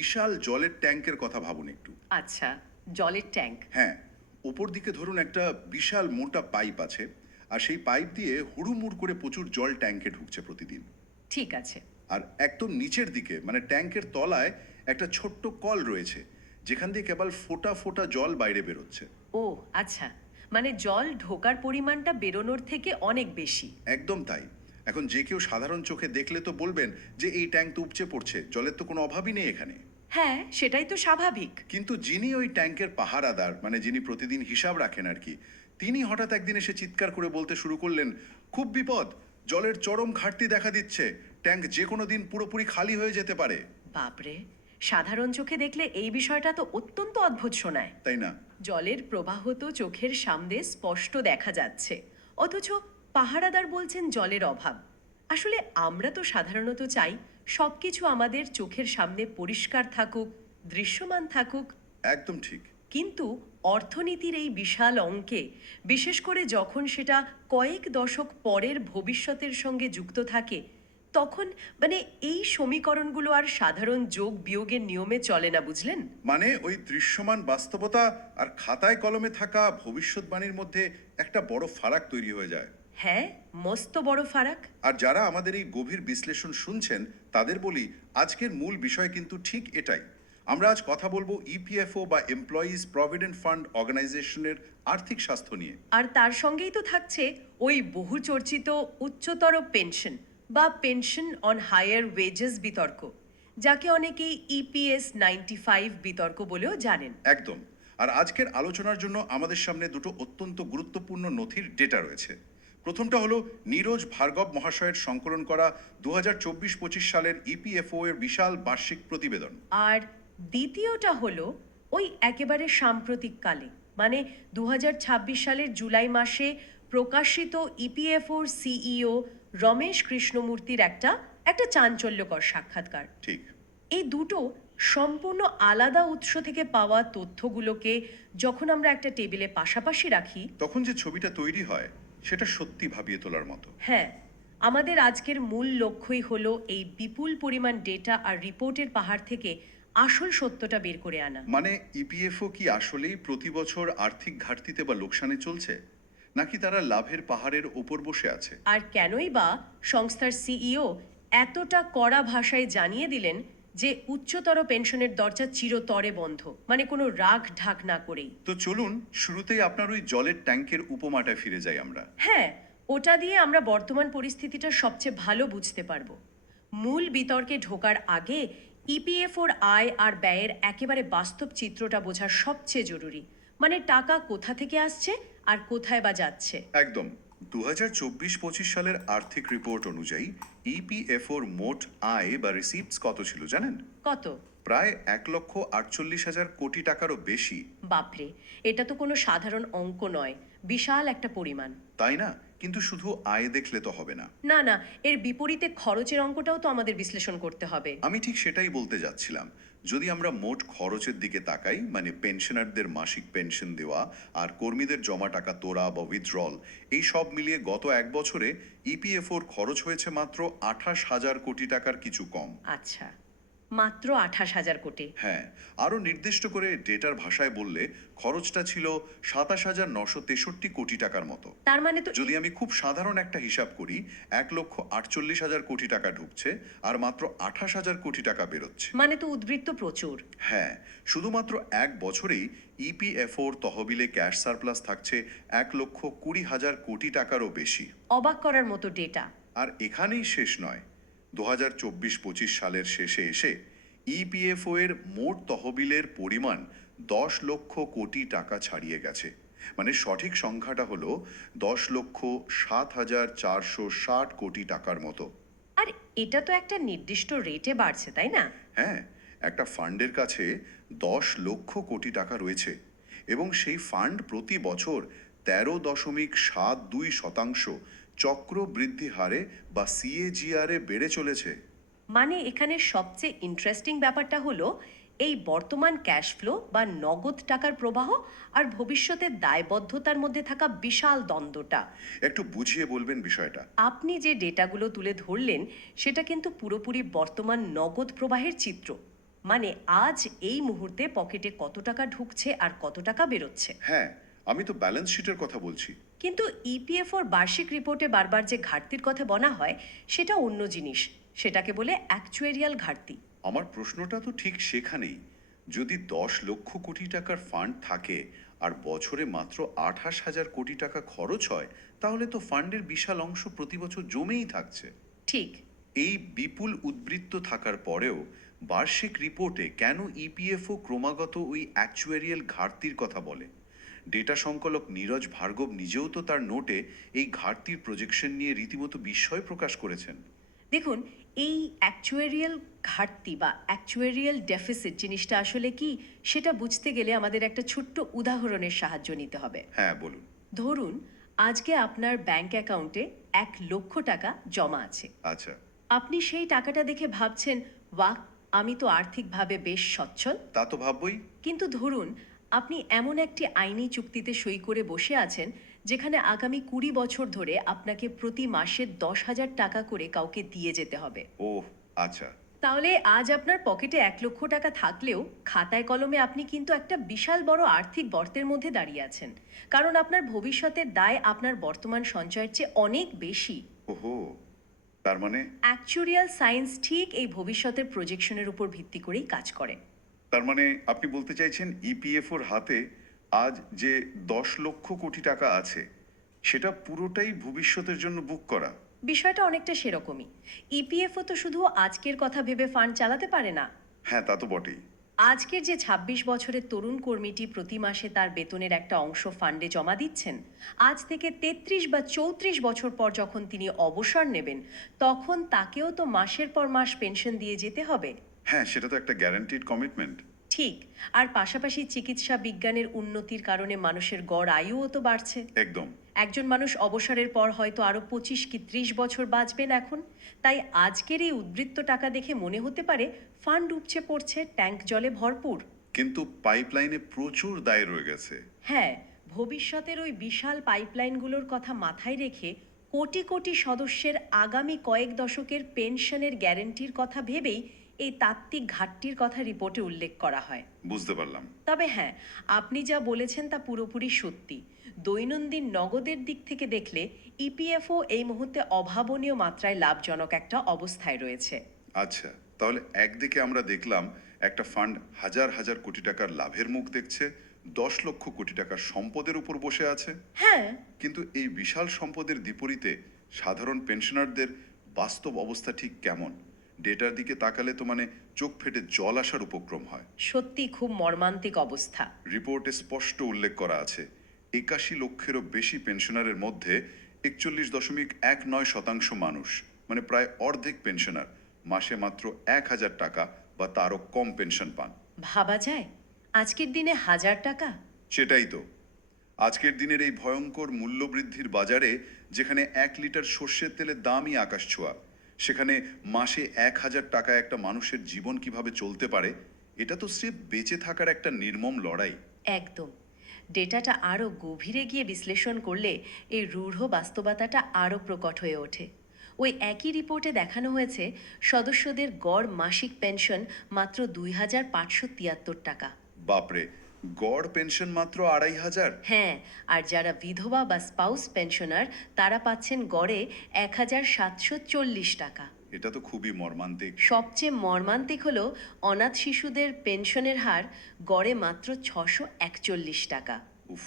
বিশাল জলের ট্যাঙ্কের কথা ভাবুন একটু। আচ্ছা, জলের ট্যাঙ্ক। হ্যাঁ, ওপর দিকে ধরুন একটা বিশাল মোটা পাইপ আছে, আর সেই পাইপ দিয়ে হুড়ুমুড় করে প্রচুর জল ট্যাঙ্কে ঢুকছে প্রতিদিন। ঠিক আছে। আর একদম নিচের দিকে মানে ট্যাঙ্কের তলায় একটা ছোট্ট কল রয়েছে, যেখান দিয়ে কেবল ফোঁটা ফোঁটা জল বাইরে বেরোচ্ছে। ও আচ্ছা, মানে জল ঢোকার পরিমাণটা বেরোনোর থেকে অনেক বেশি। একদম তাই। এখন যে কেউ সাধারণ চোখে দেখলে তো বলবেন যে এই ট্যাঙ্ক তো উপচে পড়ছে, জলের তো কোনো অভাবই নেই এখানে। হ্যাঁ, সেটাই তো স্বাভাবিক। কিন্তু যিনি ওই ট্যাঙ্কের পাহারাদার, মানে যিনি প্রতিদিন হিসাব রাখেন আর কি, তিনি হঠাৎ একদিন এসে চিৎকার করে বলতে শুরু করলেন, খুব বিপদ, জলের চরম ঘাটতি দেখা দিচ্ছে, ট্যাঙ্ক যে কোনো দিন পুরোপুরি খালি হয়ে যেতে পারে। বাপরে, সাধারণ চোখে দেখলে এই বিষয়টা তো অত্যন্ত অদ্ভুত শোনায়। তাই না? জলের প্রবাহ তো চোখের সামনে স্পষ্ট দেখা যাচ্ছে, অথচ পাহারাদার বলছেন জলের অভাব। আসলে আমরা তো সাধারণত চাই সবকিছু আমাদের চোখের সামনে পরিষ্কার থাকুক, দৃশ্যমান থাকুক। একদম ঠিক। কিন্তু অর্থনীতির এই বিশাল অঙ্কে, বিশেষ করে যখন সেটা কয়েক দশক পরের ভবিষ্যতের সঙ্গে যুক্ত থাকে, তখন মানে এই সমীকরণগুলো আর সাধারণ যোগ বিয়োগের নিয়মে চলে না, বুঝলেন? মানে ওই দৃশ্যমান বাস্তবতা আর খাতায় কলমে থাকা ভবিষ্যৎবাণীর মধ্যে একটা বড় ফারাক তৈরি হয়ে যায়। হ্যাঁ, মস্ত বড় ফারাক। আর যারা আমাদের এই গভীর বিশ্লেষণ শুনছেন তাদের বলি, আজকের মূল বিষয় কিন্তু ঠিক এটাই। আমরা আজ কথা বলবো ইপিএফও বা এমপ্লয়িজ প্রভিডেন্ট ফান্ড অর্গানাইজেশনের আর্থিক স্বাস্থ্য নিয়ে। আর তার সঙ্গেই তো থাকছে ওই বহু চর্চিত উচ্চতর পেনশন বা পেনশন অন হায়ার ওয়েজেস বিতর্ক, যাকে অনেকেই ইপিএস 95 বিতর্ক বলেও জানেন। একদম। আর আজকের আলোচনার জন্য আমাদের সামনে দুটো অত্যন্ত গুরুত্বপূর্ণ নথির ডেটা রয়েছে। প্রথমটা হলো নীরজ ভার্গব মহাশয়ের সংকলন করা 2024-25 সালের ইপিএফও এর বিশাল বার্ষিক প্রতিবেদন। আর দ্বিতীয়টা হলো ওই একেবারে সাম্প্রতিককালে, মানে 2026 সালের জুলাই মাসে প্রকাশিত ইপিএফওর সিইও রমেশ কৃষ্ণমূর্তির একটা একটা চাঞ্চল্যকর সাক্ষাৎকার। ঠিক। এই দুটো সম্পূর্ণ আলাদা উৎস থেকে পাওয়া তথ্যগুলোকে যখন আমরা একটা টেবিলে পাশাপাশি রাখি, তখন যে ছবিটা তৈরি হয় সেটা সত্যি ভাবিয়ে তোলার মতো। হ্যাঁ, আমাদের আজকের মূল লক্ষ্যই হলো এই বিপুল পরিমাণ ডেটা আর রিপোর্টের পাহাড় থেকে আসল সত্যটা বের করে আনা। মানে ইপিএফও কি আসলেই প্রতি বছর আর্থিক ঘাটতিতে বা লোকসানে চলছে, নাকি তারা লাভের পাহাড়ের ওপর বসে আছে? আর কেনই বা সংস্থার সিইও এতটা কড়া ভাষায় জানিয়ে দিলেন যে উচ্চতর পেনশনের দরজা চিরতরে বন্ধ, মানে কোনো রাগ ঢাক না করেই। তো চলুন শুরুতেই আপনার ওই জলের ট্যাঙ্কের উপমাটায় ফিরে যাই আমরা। হ্যাঁ, ওটা দিয়ে আমরা বর্তমান পরিস্থিতিটা সবচেয়ে ভালো বুঝতে পারবো। মূল বিতর্কে ঢোকার আগে ইপিএফওর আয় আর ব্যয়ের একেবারে বাস্তব চিত্রটা বোঝা সবচেয়ে জরুরি। মানে টাকা কোথা থেকে আসছে আর কোথায় বা যাচ্ছে। একদম। 2024-25 সালের আর্থিক রিপোর্ট অনুযায়ী ইপিএফওর মোট আয় বা রিসিপ্টস কত ছিল জানেন? কত? প্রায় 1,48,000 কোটি টাকারও বেশি। বাপরে, এটা তো কোনো সাধারণ অঙ্ক নয়, বিশাল একটা পরিমাণ। তাই না? কিন্তু শুধু আয় দেখলে তো হবে না। না না, এর বিপরীতে খরচের অঙ্কটাও তো আমাদের বিশ্লেষণ করতে হবে। আমি ঠিক সেটাই বলতে যাচ্ছিলাম। যদি আমরা মোট খরচের দিকে তাকাই, মানে পেনশনারদের মাসিক পেনশন দেওয়া আর কর্মীদের জমা টাকা তোলা বা উইথড্রল, এই সব মিলিয়ে গত এক বছরে ইপিএফওর খরচ হয়েছে মাত্র 28,000 কোটি টাকার কিছু কম। আচ্ছা, মাত্র 28,000 কোটি? হ্যাঁ, আরও নির্দিষ্ট করে ডেটার ভাষায় বললে খরচটা ছিল 27,963 কোটি টাকার মতো। তার মানে তো যদি আমি খুব সাধারণ একটা হিসাব করি, 1,48,000 কোটি টাকা ঢুকছে আর মাত্র 28,000 কোটি টাকা বেরোচ্ছে। মানে তো উদ্বৃত্ত প্রচুর। হ্যাঁ, শুধুমাত্র এক বছরেই ইপিএফওর তহবিলে ক্যাশ সারপ্লাস থাকছে 1,20,000 কোটি টাকারও বেশি। অবাক করার মতো ডেটা। আর এখানেই শেষ নয়। 2024-25 সালের শেষে এসে ইপিএফও এর মোট তহবিলের পরিমাণ 10,00,000 কোটি টাকা ছাড়িয়ে গেছে। মানে সঠিক সংখ্যাটা হলো 10,07,460 কোটি টাকার মতো। আর এটা তো একটা নির্দিষ্ট রেটে বাড়ছে, তাই না? হ্যাঁ, একটা ফান্ডের কাছে 10,00,000 কোটি টাকা রয়েছে এবং সেই ফান্ড প্রতি বছর 13.72% চক্রবৃদ্ধি হারে বা সিএজিআরে বেড়ে চলেছে। মানে এখানে সবচেয়ে ইন্টারেস্টিং ব্যাপারটা হলো এই বর্তমান ক্যাশ ফ্লো বা নগদ টাকার প্রবাহ আর ভবিষ্যতের দায়বদ্ধতার মধ্যে থাকা বিশাল দ্বন্দ্বটা। একটু বুঝিয়ে বলবেন বিষয়টা? আপনি যে ডেটাগুলো তুলে ধরলেন সেটা কিন্তু পুরোপুরি বর্তমান নগদ প্রবাহের চিত্র। মানে আজ এই মুহূর্তে পকেটে কত টাকা ঢুকছে আর কত টাকা বেরোচ্ছে। হ্যাঁ, আমি তো ব্যালেন্স শিটের কথা বলছি। কিন্তু ইপিএফওর বার্ষিক রিপোর্টে বারবার যে ঘাটতির কথা বলা হয় সেটা অন্য জিনিস, সেটাকে বলে অ্যাকচুয়ারিয়াল ঘাটতি। আমার প্রশ্নটা তো ঠিক সেখানেই। যদি 10 লক্ষ কোটি টাকার ফান্ড থাকে আর বছরে মাত্র 28,000 কোটি টাকা খরচ হয়, তাহলে তো ফান্ডের বিশাল অংশ প্রতি বছর জমেই থাকছে। ঠিক। এই বিপুল উদ্বৃত্ত থাকার পরেও বার্ষিক রিপোর্টে কেন ইপিএফও ক্রমাগত ওই অ্যাকচুয়ারিয়াল ঘাটতির কথা বলে? ডেটা সংকলক নীরজ ভার্গব নিজেও তো তার নোটে এই ঘাটতির প্রজেকশন নিয়ে রীতিমতো বিস্ময় প্রকাশ করেছেন। দেখুন, এই অ্যাকচুয়ারিয়াল ঘাটতি বা অ্যাকচুয়ারিয়াল ডেফিসিট জিনিসটা আসলে কি সেটা বুঝতে গেলে আমাদের একটা ছোট্ট উদাহরণের সাহায্য নিতে হবে। হ্যাঁ, বলুন। ধরুন, আজকে আপনার ব্যাংক অ্যাকাউন্টে 1 লক্ষ টাকা জমা আছে। আচ্ছা। আপনি সেই টাকাটা দেখে ভাবছেন, বাহ, আমি তো আর্থিকভাবে বেশ সচ্ছল। তা তো ভাববই। কিন্তু ধরুন, আপনি এমন একটি আইনি চুক্তিতে সই করে বসে আছেন যেখানে আগামী 20 বছর ধরে আপনাকে প্রতি মাসে 10,000 টাকা করে কাউকে দিয়ে যেতে হবে। ওহ, আচ্ছা। তাহলে আজ আপনার পকেটে 1 লক্ষ টাকা থাকলেও খাতায় কলমে আপনি কিন্তু একটা বিশাল বড় আর্থিক গর্তের মধ্যে দাঁড়িয়ে আছেন, কারণ আপনার ভবিষ্যতের দায় আপনার বর্তমান সঞ্চয়ের চেয়ে অনেক বেশি। ওহো, তার মানে? অ্যাকচুরিয়াল সায়েন্স ঠিক এই ভবিষ্যতের প্রজেকশনের উপর ভিত্তি করেই কাজ করে। তার মানে আপনি বলতে চাইছেন ইপিএফওর হাতে আজ যে 10 লক্ষ কোটি টাকা আছে, সেটা পুরোটাই ভবিষ্যতের জন্য বুক করা? বিষয়টা অনেকটা সেরকমই। ইপিএফও তো শুধু আজকের কথা ভেবে ফান্ড চালাতে পারে না। হ্যাঁ, তা তো বটেই। আজকের যে ২৬ বছরের তরুণ কর্মীটি প্রতি মাসে তার বেতনের একটা অংশ ফান্ডে জমা দিচ্ছেন, আজ থেকে ৩৩ বা ৩৪ বছর পর যখন তিনি অবসর নেবেন, তখন তাকেও তো মাসের পর মাস পেনশন দিয়ে যেতে হবে। হ্যাঁ, সেটা তো একটা গ্যারান্টিড কমিটমেন্ট। ঠিক। আর পাশাপাশি চিকিৎসা বিজ্ঞানের উন্নতির কারণে মানুষের গড় আয়ুও তো বাড়ছে। একদম। একজন মানুষ অবসরের পর হয়তো আরো 25 কি 30 বছর বাঁচবেন এখন। তাই আজকের এই উদ্বৃত্ত টাকা দেখে মনে হতে পারে ফান্ড উপচে পড়ছে, ট্যাঙ্ক জলে ভরপুর। কিন্তু পাইপলাইনে প্রচুর দায় রয়ে গেছে। হ্যাঁ, ভবিষ্যতের ওই বিশাল পাইপলাইনগুলোর কথা মাথায় রেখে কোটি কোটি সদস্যের আগামী কয়েক দশকের পেনশনের গ্যারান্টির কথা ভেবেই এই তাত্ত্বিক ঘাটতির কথা রিপোর্টে উল্লেখ করা হয়। বুঝতে পারলাম। তবে হ্যাঁ, আপনি যা বলেছেন তা পুরোপুরি সত্যি। দৈনন্দিন নগদের দিক থেকে দেখলে ইপিএফও এই মুহূর্তে অভাবনীয় মাত্রায় লাভজনক একটা অবস্থায় রয়েছে। আচ্ছা, তাহলে একদিকে আমরা দেখলাম একটা ফান্ড হাজার হাজার কোটি টাকার লাভের মুখ দেখছে, 10 লক্ষ কোটি টাকার সম্পদের উপর বসে আছে। হ্যাঁ, কিন্তু এই বিশাল সম্পদের বিপরীতে সাধারণ পেনশনারদের বাস্তব অবস্থা ঠিক কেমন? ডেটার দিকে তাকালে তো মানে চোখ ফেটে জল আসার উপক্রম হয়। সত্যি খুব মর্মান্তিক অবস্থা। রিপোর্টে স্পষ্ট উল্লেখ করা আছে, 81 লক্ষেরও বেশি পেনশনারের মধ্যে 41.19% মানুষ, মানে প্রায় অর্ধেক পেনশনার, মাসে মাত্র 1,000 টাকা বা তারও কম পেনশন পান। ভাবা যায়, আজকের দিনে 1,000 টাকা! সেটাই তো। আজকের দিনের এই ভয়ঙ্কর মূল্যবৃদ্ধির বাজারে, যেখানে 1 লিটার সর্ষের তেলের দামই আকাশ ছোঁয়া, সেখানে মাসে 1,000 টাকা একটা মানুষের জীবন কিভাবে চলতে পারে, এটা তো স্রেফ বেঁচে থাকার একটা নির্মম লড়াই। একদম। ডেটাটা আরও গভীরে গিয়ে বিশ্লেষণ করলে এই রূঢ় বাস্তবতাটা আরও প্রকট হয়ে ওঠে। ওই একই রিপোর্টে দেখানো হয়েছে সদস্যদের গড় মাসিক পেনশন মাত্র 2,573 টাকা। বাপরে, গড় পেনশন মাত্র 2,500? হ্যাঁ, আর যারা বিধবা বা স্পাউস পেনশনার তারা পাচ্ছেন গড়ে 1,740 টাকা। এটা তো খুবই মর্মান্তিক। সবচেয়ে মর্মান্তিক হলো অনাথ শিশুদের পেনশনের হার গড়ে মাত্র 641 টাকা। উফ,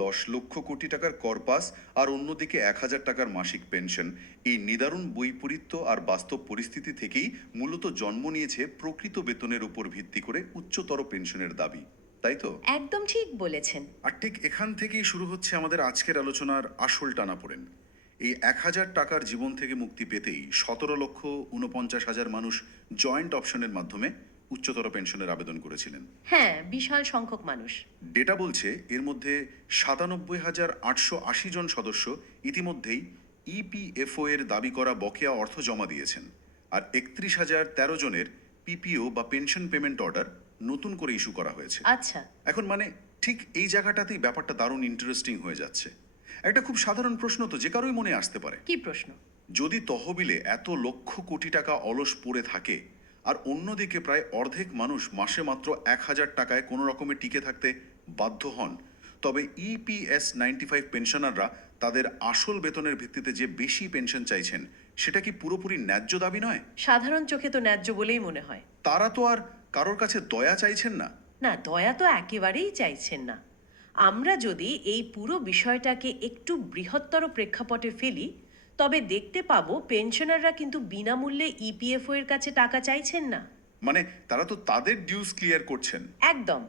10 লক্ষ কোটি টাকার কর্পাস আর অন্যদিকে 1,000 টাকার মাসিক পেনশন, এই নিদারুণ বৈপরীত্য আর বাস্তব পরিস্থিতি থেকেই মূলত জন্ম নিয়েছে প্রকৃত বেতনের উপর ভিত্তি করে উচ্চতর পেনশনের দাবি, তাই তো? একদম ঠিক বলেছেন। আর ঠিক এখান থেকেই শুরু হচ্ছে আমাদের আজকের আলোচনার আসল টানাপোড়েন। এই 1,000 টাকার জীবন থেকে মুক্তি পেতেই 17,49,000 মানুষ জয়েন্ট অপশনের মাধ্যমে উচ্চতর পেনশনের আবেদন করেছিলেন। হ্যাঁ, বিশাল সংখ্যক মানুষ। ডেটা বলছে এর মধ্যে 97,880 জন সদস্য ইতিমধ্যেই ইপিএফও এর দাবি করা বকেয়া অর্থ জমা দিয়েছেন, আর 31,013 জনের পিপিও বা পেনশন পেমেন্ট অর্ডার নতুন করে ইস্যু করা হয়েছে। আচ্ছা, এখন মানে ঠিক এই জায়গাটাতেই ব্যাপারটা দারুণ ইন্টারেস্টিং হয়ে যাচ্ছে। একটা খুব সাধারণ প্রশ্ন তো যে কারোই মনে আসতে পারে, কি প্রশ্ন? যদি তহবিলে এত লক্ষ কোটি টাকা অলস পড়ে থাকে, আর অন্যদিকে প্রায় অর্ধেক মানুষ মাসে মাত্র 1,000 টাকায় কোনো রকমে টিকে থাকতে বাধ্য হন। তবে ইপিএস 95 পেনশনাররা তাদের আসল বেতনের ভিত্তিতে যে বেশি পেনশন চাইছেন, সেটা কি পুরোপুরি ন্যায্য দাবি নয়? সাধারণ চোখে তো ন্যায্য বলেই মনে হয়। তারা তো আর কারোর কাছে দয়া চাইছেন না। না, দয়া তো একেবারেই চাইছেন না। আমরা যদি এই পুরো বিষয়টাকে একটু বৃহত্তর প্রেক্ষাপটে ফেলি, তবে দেখতে পাবো পেনশনাররা কিন্তু বিনামূল্যে ইপিএফও এর কাছে টাকা চাইছেন না। মানে তারা তো তাদের ডিউস ক্লিয়ার করছেন। একদম।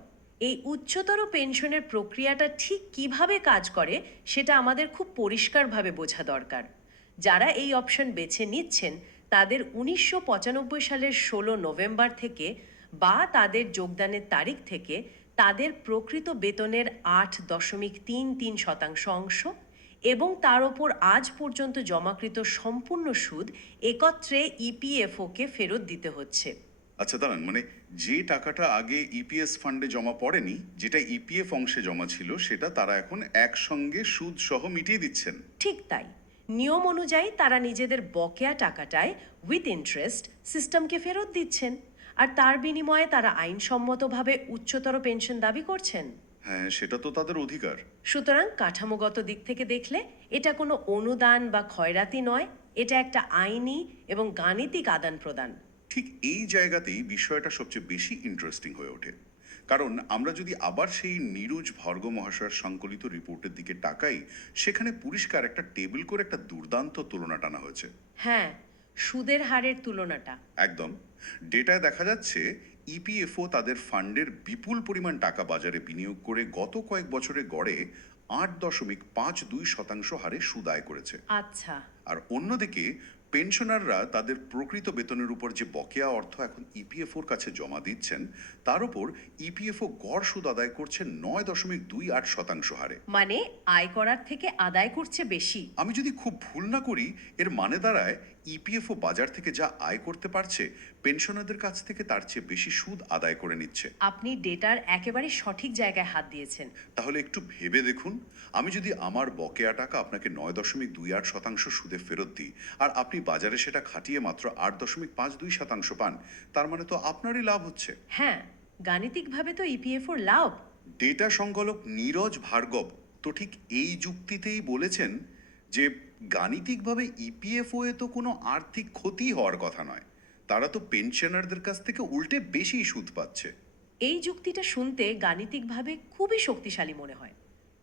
এই উচ্চতর পেনশনের প্রক্রিয়াটা ঠিক কিভাবে কাজ করে সেটা আমাদের খুব পরিষ্কারভাবে বোঝা দরকার। যারা এই অপশন বেছে নিচ্ছেন তাদের 1995 সালের 16 নভেম্বর থেকে বা তাদের যোগদানের তারিখ থেকে তাদের প্রকৃত বেতনের 8.33% অংশ এবং তার ওপর আজ পর্যন্ত জমাকৃত সম্পূর্ণ সুদ একত্রে ইপিএফওকে ফেরত দিতে হচ্ছে। আচ্ছা দাঁড়ান, মানে যে টাকাটা আগে ইপিএস ফান্ডে জমা পড়েনি, যেটা ইপিএফ অংশে জমা ছিল, সেটা তারা এখন একসঙ্গে সুদ সহ মিটিয়ে দিচ্ছেন। ঠিক তাই। নিয়ম অনুযায়ী তারা নিজেদের বকেয়া টাকাটায় উইথ ইন্টারেস্ট সিস্টেমকে ফেরত দিচ্ছেন, আর তার বিনিময়ে তারা আইনসম্মতভাবে উচ্চতর পেনশন দাবি করছেন। হ্যাঁ, সেটা তো তাদের অধিকার। সুতরাং কাঠামোগত দিক থেকে দেখলে এটা কোনো অনুদান বা খয়রাতি নয়, এটা একটা আইনি এবং গাণিতিক আদান প্রদান। ঠিক এই জায়গাতেই বিষয়টা সবচেয়ে বেশি ইন্টারেস্টিং হয়ে ওঠে। কারণ আমরা যদি আবার সেই নীরজ ভার্গ মহাশয়ের সংকলিত রিপোর্টের দিকে তাকাই, সেখানে পরিষ্কার একটা টেবিল করে একটা দুর্দান্ত তুলনা টানা হয়েছে। হ্যাঁ, সুদের হারের তুলনাটা। একদম। ডেটায় দেখা যাচ্ছে ইপিএফও তাদের ফান্ডের বিপুল পরিমাণ টাকা বাজারে বিনিয়োগ করে গত কয়েক বছরে গড়ে 8.52% হারে সুদ আয় করেছে। আচ্ছা। আর অন্যদিকে পেনশনাররা তাদের প্রকৃত বেতনের উপর যে বকেয়া অর্থ এখন ইপিএফওর কাছে জমা দিচ্ছেন, তার উপর ইপিএফও গড় সুদ আদায় করছে 9.28% হারে। মানে আয় করার থেকে আদায় করছে বেশি। আমি যদি খুব ভুল না করি, এর মানে দাঁড়ায় ইপিএফও বাজার থেকে যা আয় করতে পারছে, পেনশনারদের কাছ থেকে তার চেয়ে বেশি সুদ আদায় করে নিচ্ছে। আপনি ডেটার একেবারে সঠিক জায়গায় হাত দিয়েছেন। তাহলে একটু ভেবে দেখুন, আমি যদি আমার বকেয়া টাকা আপনাকে 9.28% সুদে ফেরত দিই, আর আপনি বাজারে সেটা খাটিয়ে মাত্র 8.52% পান, তার মানে তো আপনারই লাভ হচ্ছে। হ্যাঁ, গাণিতিকভাবে তো ইপিএফওর লাভ। ডেটা সংকলক নীরজ ভার্গব তো ঠিক এই যুক্তিতেই বলেছেন যে গাণিতিকভাবে ইপিএফও এ তো কোনো আর্থিক ক্ষতি হওয়ার কথা নয়, তারা তো পেনশনারদের কাছ থেকে উল্টে বেশি সুদ পাচ্ছে। এই যুক্তিটা শুনতে গাণিতিকভাবে খুবই শক্তিশালী মনে হয়।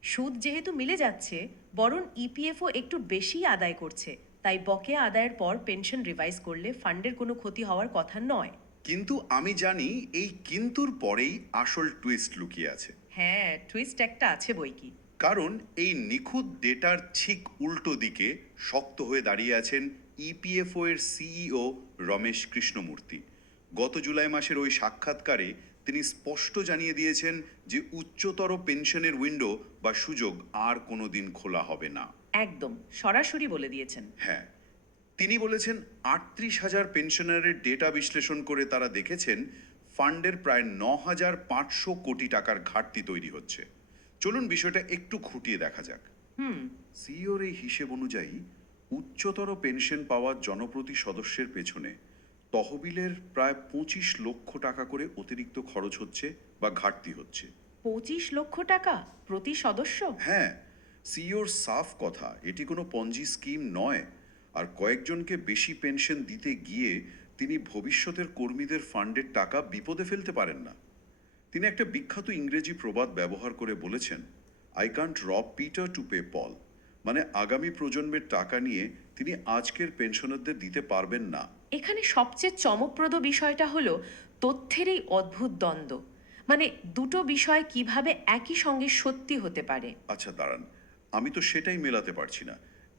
সুদ যেহেতু মিলে যাচ্ছে, বরং ইপিএফও একটু বেশি আদায় করছে, তাই বকেয়া আদায়ের পর পেনশন রিভাইজ করলে ফান্ডের কোনো ক্ষতি হওয়ার কথা নয়। কিন্তু আমি জানি এই কিন্তুর পরেই আসল টুইস্ট লুকিয়ে আছে। হ্যাঁ, টুইস্ট একটা আছে বই কি। কারণ এই নিখুঁত ডেটার ঠিক উল্টো দিকে শক্ত হয়ে দাঁড়িয়ে আছেন ইপিএফও এর সিইও রমেশ কৃষ্ণমূর্তি। গত জুলাই মাসের ওই সাক্ষাৎকারে তিনি স্পষ্ট জানিয়ে দিয়েছেন যে উচ্চতর পেনশনের উইন্ডো বা সুযোগ আর কোনোদিন খোলা হবে না। একদম সরাসরি বলে দিয়েছেন। হ্যাঁ, তিনি বলেছেন 38,000 পেনশনারের ডেটা বিশ্লেষণ করে তারা দেখেছেন ফান্ডের প্রায় 9,500 কোটি টাকার ঘাটতি তৈরি হচ্ছে। চলুন বিষয়টা একটু খুঁটিয়ে দেখা যাক। সিইওর এই হিসেব অনুযায়ী উচ্চতর পেনশন পাওয়া জনপ্রতি সদস্যের পেছনে তহবিলের প্রায় 25 লক্ষ টাকা করে অতিরিক্ত খরচ হচ্ছে বা ঘাটতি হচ্ছে। 25 লক্ষ টাকা প্রতি সদস্য? হ্যাঁ, সিইওর সাফ কথা, এটি কোনো পঞ্জি স্কিম নয়। আর কয়েকজনকে বেশি পেনশন দিতে গিয়ে তিনি ভবিষ্যতের কর্মীদের ফান্ডের টাকা বিপদে ফেলতে পারেন না। তিনি একটা বিখ্যাত ইংরেজি প্রবাদ ব্যবহার করে বলেছেন, আই কান্ট রব পিটার টু পে পল। মানে আগামী প্রজন্মের টাকা নিয়ে তিনি আজকের পেনশনারদের দিতে পারবেন না। এখানে সবচেয়ে চমকপ্রদ বিষয়টা হলো তথ্যের এই অদ্ভুত দ্বন্দ্ব। মানে দুটো বিষয় কিভাবে একই সঙ্গে সত্যি হতে পারে। আচ্ছা দাঁড়ান, আমি তো সেটাই মেলাতে পারছি না।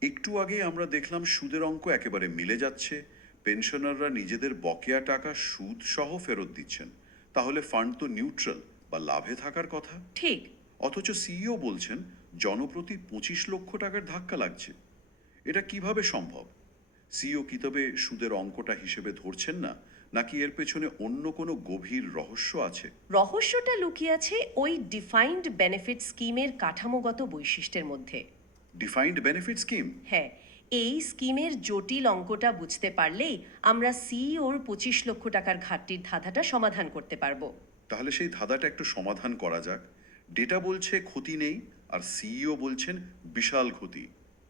একটু আগে আমরা দেখলাম সুদের অঙ্ক একেবারে মিলে যাচ্ছে, পেনশনাররা নিজেদের বকেয়া টাকা সুদ সহ ফেরত দিচ্ছেন। তাহলে ফান্ড তো নিউট্রাল বা লাভে থাকার কথা। ঠিক। অথচ সিইও বলছেন জনপ্রতি 25 লক্ষ টাকার ধাক্কা লাগছে। এটা কিভাবে সম্ভব? সিইও কি তবে সুদের অঙ্কটা হিসেবে ধরছেন না, নাকি এর পেছনে অন্য কোনো গভীর রহস্য আছে? রহস্যটা লুকিয়ে আছে ওই ডিফাইন্ড বেনিফিট স্কিমের কাঠামোগত বৈশিষ্ট্যের মধ্যে। Defined benefit scheme? হ্যাঁ, এই স্কিমের জটিল অঙ্কটা বুঝতে পারলেই আমরা সিইওর 25 লক্ষ টাকার ঘাটতির ধাঁধাটা সমাধান করতে পারবো। তাহলে সেই ধাঁধাটা একটু সমাধান করা যাক। ডেটা বলছে ক্ষতি নেই, আর সিইও বলছেন বিশাল ক্ষতি।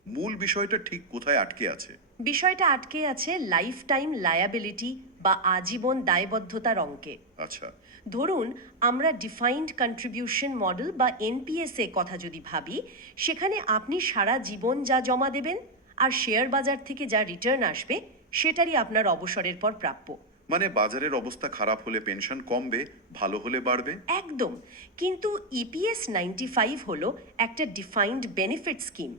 মূল বিষয়টা ঠিক কোথায় আটকে আছে? বিষয়টা আটকে আছে লাইফ টাইম লায়াবিলিটি বা আজীবন দায়বদ্ধতার অঙ্কে। আচ্ছা। ধরুন আমরা ডিফাইন্ড কন্ট্রিবিউশন মডেল বা এনপিএসএ কথা যদি ভাবি, সেখানে আপনি সারা জীবন যা জমা দেবেন আর শেয়ার বাজার থেকে যা রিটার্ন আসবে সেটারই আপনার অবসরের পর প্রাপ্য। মানে বাজারের অবস্থা খারাপ হলে পেনশন কমবে, ভালো হলে বাড়বে। একদম। কিন্তু ইপিএস 95 হলো একটা ডিফাইন্ড বেনিফিট স্কিম।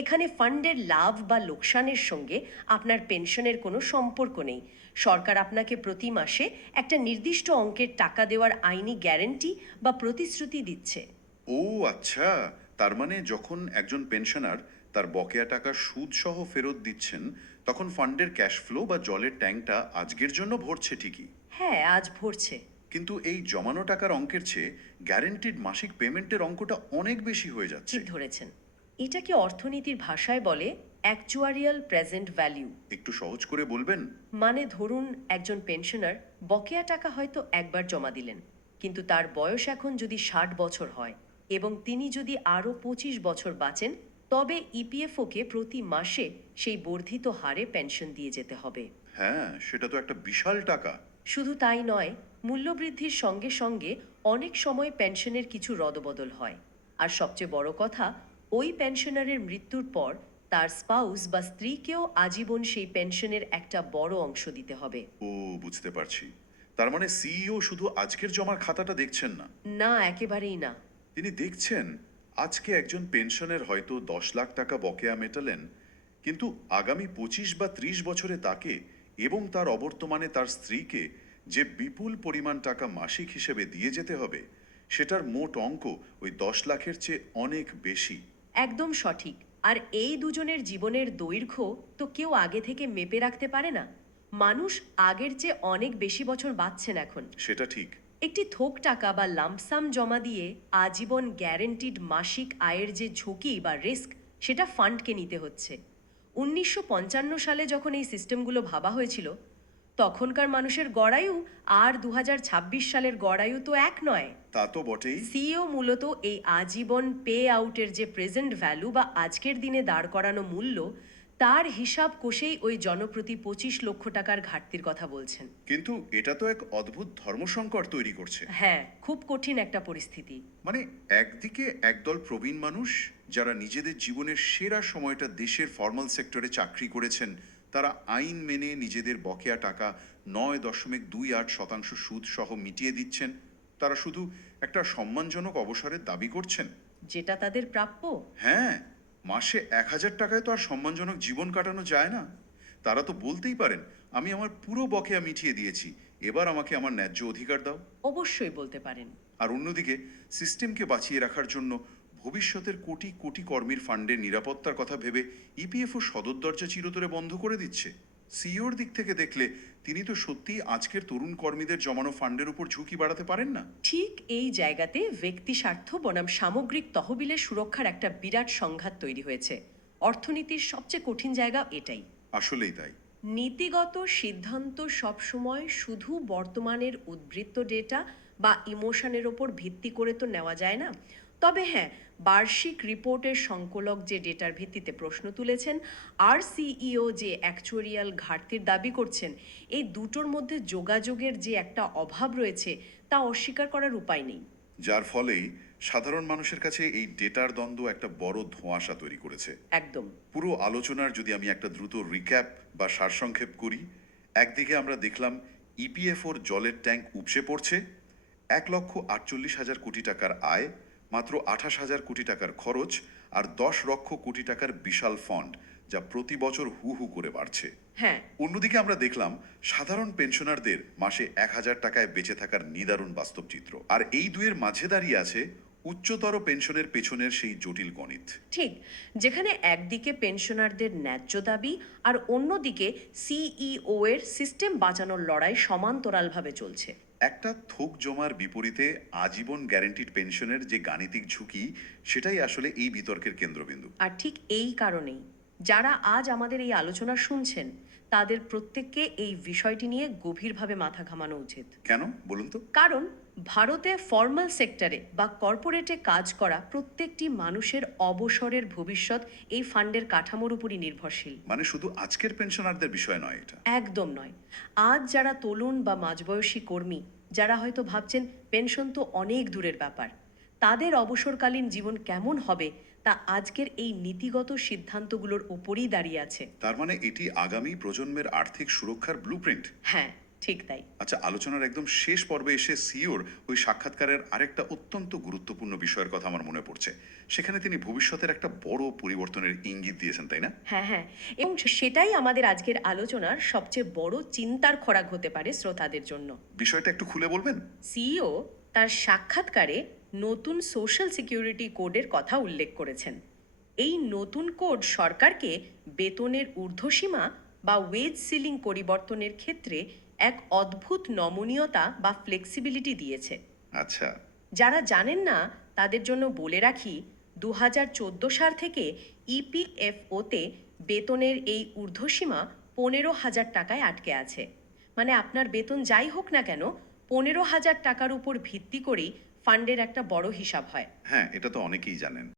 এখানে ফান্ডের লাভ বা লোকসানের সঙ্গে আপনার পেনশনের কোনো সম্পর্ক নেই। সরকার আপনাকে প্রতি মাসে একটা নির্দিষ্ট অঙ্কের টাকা দেওয়ার আইনি গ্যারান্টি বা প্রতিশ্রুতি দিচ্ছে। ও আচ্ছা, তার মানে যখন একজন পেনশনার তার বকেয়া টাকা সুদ সহ ফেরত দিচ্ছেন, তখন ফান্ডের ক্যাশ ফ্লো বা জলের ট্যাঙ্কটা আজকের জন্য ভরছে ঠিকই। হ্যাঁ, আজ ভরছে। কিন্তু এই জমানো টাকার অঙ্কের চেয়ে গ্যারেন্টিড মাসিক পেমেন্টের অঙ্কটা অনেক বেশি হয়ে যাচ্ছে। ঠিক ধরেছেন। এটাকে অর্থনীতির ভাষায় বলে অ্যাকচুয়ারিয়াল প্রেজেন্ট ভ্যালু। একটু সহজ করে বলবেন? মানে ধরুন একজন পেনশনার বকেয়া টাকা হয়তো একবার জমা দিলেন, কিন্তু তার বয়স এখন যদি 60 বছর হয় এবং তিনি যদি আরও 25 বছর বাঁচেন, তবে ইপিএফওকে প্রতি মাসে সেই বর্ধিত হারে পেনশন দিয়ে যেতে হবে। হ্যাঁ, সেটা তো একটা বিশাল টাকা। শুধু তাই নয়, মূল্যবৃদ্ধির সঙ্গে সঙ্গে অনেক সময় পেনশনের কিছু রদবদল হয়। আর সবচেয়ে বড় কথা, ওই পেনশনারের মৃত্যুর পর তার স্পাউস বা স্ত্রীকেও আজীবন সেই পেনশনের একটা বড় অংশ দিতে হবে। ও, বুঝতে পারছি। তার মানে সিইও শুধু আজকের জমার খাতাটা দেখছেন না। না, একেবারেই না। তিনি দেখছেন আজকে একজন পেনশনের হয়তো 10 লাখ টাকা বকেয়া মেটালেন, কিন্তু আগামী 25 বা 30 বছরে তাকে এবং তার অবর্তমানে তার স্ত্রীকে যে বিপুল পরিমাণ টাকা মাসিক হিসেবে দিয়ে যেতে হবে, সেটার মোট অঙ্ক ওই 10 লাখের চেয়ে অনেক বেশি। একদম সঠিক। আর এই দুজনের জীবনের দৈর্ঘ্য তো কেউ আগে থেকে মেপে রাখতে পারে না। মানুষ আগের চেয়ে অনেক বেশি বছর বাঁচছেন এখন। সেটা ঠিক। একটি থোক টাকা বা লাম্পসাম জমা দিয়ে আজীবন গ্যারেন্টিড মাসিক আয়ের যে ঝুঁকি বা রিস্ক, সেটা ফান্ডকে নিতে হচ্ছে। 1955 সালে যখন এই সিস্টেমগুলো ভাবা হয়েছিল, তখনকার মানুষের গড়ায়ু আর 2026 সালের গড়ায়ু তো এক নয়। তা তো বটেই। সিইও মূলত এই আজীবন পে আউটের যে প্রেজেন্ট ভ্যালু বা আজকের দিনে দাঁড় করানো মূল্য, তার হিসাব কষেই ওই জনপ্রতি 25 লক্ষ টাকার ঘাটতির কথা বলছেন। কিন্তু এটা তো এক অদ্ভুত ধর্মসংকট তৈরি করছে। হ্যাঁ, খুব কঠিন একটা পরিস্থিতি। মানে একদিকে একদল প্রবীণ মানুষ যারা নিজেদের জীবনের সেরা সময়টা দেশের ফর্মাল সেক্টরে চাকরি করেছেন, তারা আইন মেনে নিজেদের বকেয়া টাকা 9.28% সুদ সহ মিটিয়ে দিচ্ছেন। তারা শুধু একটা সম্মানজনক অবসরের দাবি করছেন। যেটা তাদের প্রাপ্য। হ্যাঁ, মাসে 1,000 টাকায় তো আর সম্মানজনক জীবন কাটানো যায় না। তারা তো বলতেই পারেন, আমি আমার পুরো বকেয়া মিটিয়ে দিয়েছি, এবার আমাকে আমার ন্যায্য অধিকার দাও। অবশ্যই বলতে পারেন। আর অন্যদিকে সিস্টেমকে বাঁচিয়ে রাখার জন্য ভবিষ্যতের কোটি কোটি কর্মীর ফান্ডের নিরাপত্তার কথা ভেবে ইপিএফও সদর দরজা চিরতরে বন্ধ করে দিচ্ছে। সিইওর দিক থেকে দেখলে তিনি তো সত্যিই আজকের তরুণ কর্মীদের জমানো ফান্ডের উপর ঝুঁকি বাড়াতে পারেন না। ঠিক এই জায়গাতে ব্যক্তি স্বার্থ বনাম সামগ্রিক তহবিলের সুরক্ষার একটা বিরাট সংঘাত তৈরি হয়েছে। অর্থনীতির সবচেয়ে কঠিন জায়গা এটাই। আসলেই তাই। নীতিগত সিদ্ধান্ত সবসময় শুধু বর্তমানের উদ্বৃত্ত ডেটা বা ইমোশনের ওপর ভিত্তি করে তো নেওয়া যায় না। তবে হ্যাঁ, বার্ষিক রিপোর্টের সংকলক যে ডেটার ভিত্তিতে প্রশ্ন তুলেছেন আর সিইও যে অ্যাকচুয়ারিয়াল ঘাটতির দাবি করছেন, এই দুটোর মধ্যে যোগাযোগের যে একটা অভাব রয়েছে তা অস্বীকার করার উপায় নেই। যার ফলেই সাধারণ মানুষের কাছে এই ডেটার দ্বন্দ্ব একটা বড় ধোঁয়াশা তৈরি করেছে। একদম। পুরো আলোচনার যদি আমি একটা দ্রুত রিক্যাপ বা সারসংক্ষেপ করি, একদিকে আমরা দেখলাম ইপিএফওর জলের ট্যাঙ্ক উপসে পড়ছে, 1,48,000 কোটি টাকার আয়, মাত্র 28,000 কোটি টাকার খরচ, আর 10 লক্ষ কোটি টাকার বিশাল ফান্ড, যা প্রতি বছর হু হু করে বাড়ছে। হ্যাঁ। অন্যদিকে আমরা দেখলাম সাধারণ পেনশনারদের মাসে 1,000 টাকায় বেঁচে থাকার নিদারুণ বাস্তব চিত্র। আর এই দুয়ের মাঝে দাঁড়িয়ে আছে উচ্চতর পেনশনের পেছনের সেই জটিল গণিত। ঠিক, যেখানে একদিকে পেনশনারদের ন্যায্য দাবি আর অন্যদিকে সিইও এর সিস্টেম বাঁচানোর লড়াই সমান্তরালভাবে চলছে। একটা থোক জমার বিপরীতে আজীবন গ্যারান্টিড পেনশনের যে গাণিতিক ঝুঁকি, সেটাই আসলে এই বিতর্কের কেন্দ্রবিন্দু। আর ঠিক এই কারণেই যারা আজ আমাদের এই আলোচনা শুনছেন তাদের প্রত্যেককে এই বিষয়টি নিয়ে গভীরভাবে মাথা ঘামানো উচিত। কেন বলুন তো? কারণ ভারতে ফর্মাল সেক্টরে বা কর্পোরেটে কাজ করা প্রত্যেকটি মানুষের অবসরের ভবিষ্যৎ এই ফান্ডের কাঠামোর উপরই নির্ভরশীল। মানে শুধু আজকের পেনশনারদের বিষয় নয় এটা। একদম নয়। আজ যারা তরুণ বা মাঝবয়সী কর্মী, যারা হয়তো ভাবছেন পেনশন তো অনেক দূরের ব্যাপার, তাদের অবসরকালীন জীবন কেমন হবে তা আজকের এই নীতিগত সিদ্ধান্তগুলোর উপরই দাঁড়িয়ে আছে। তার মানে এটি আগামী প্রজন্মের আর্থিক সুরক্ষার ব্লুপ্রিন্ট। হ্যাঁ, ঠিক তাই। আচ্ছা, আলোচনার একদম শেষ পর্বে এসে সিওর ওই সাক্ষাৎকারের আরেকটা অত্যন্ত গুরুত্বপূর্ণ বিষয়ের কথা আমার মনে পড়ছে। সেখানে তিনি ভবিষ্যতের একটা বড় পরিবর্তনের ইঙ্গিত দিয়েছেন, তাই না? হ্যাঁ, হ্যাঁ, এবং সেটাই আমাদের আজকের আলোচনার সবচেয়ে বড় চিন্তার খোরাক হতে পারে শ্রোতাদের জন্য। বিষয়টা একটু খুলে বলবেন? সিইও তার সাক্ষাৎকারে নতুন সোশ্যাল সিকিউরিটি কোডের কথা উল্লেখ করেছেন। এই নতুন কোড সরকারকে বেতনের ঊর্ধ্বসীমা বা ওয়েজ সিলিং পরিবর্তনের ক্ষেত্রে এক অদ্ভুত নমনীয়তা বা ফ্লেক্সিবিলিটি দিয়েছে। আচ্ছা। যারা জানেন না তাদের জন্য বলে রাখি, 2014 সাল থেকে ইপিএফওতে বেতনের এই ঊর্ধ্বসীমা 15,000 টাকায় আটকে আছে। মানে আপনার বেতন যাই হোক না কেন, 15,000 টাকার উপর ভিত্তি করেই ফান্ডের একটা বড় হিসাব হয়। হ্যাঁ, এটা তো অনেকেই জানেন।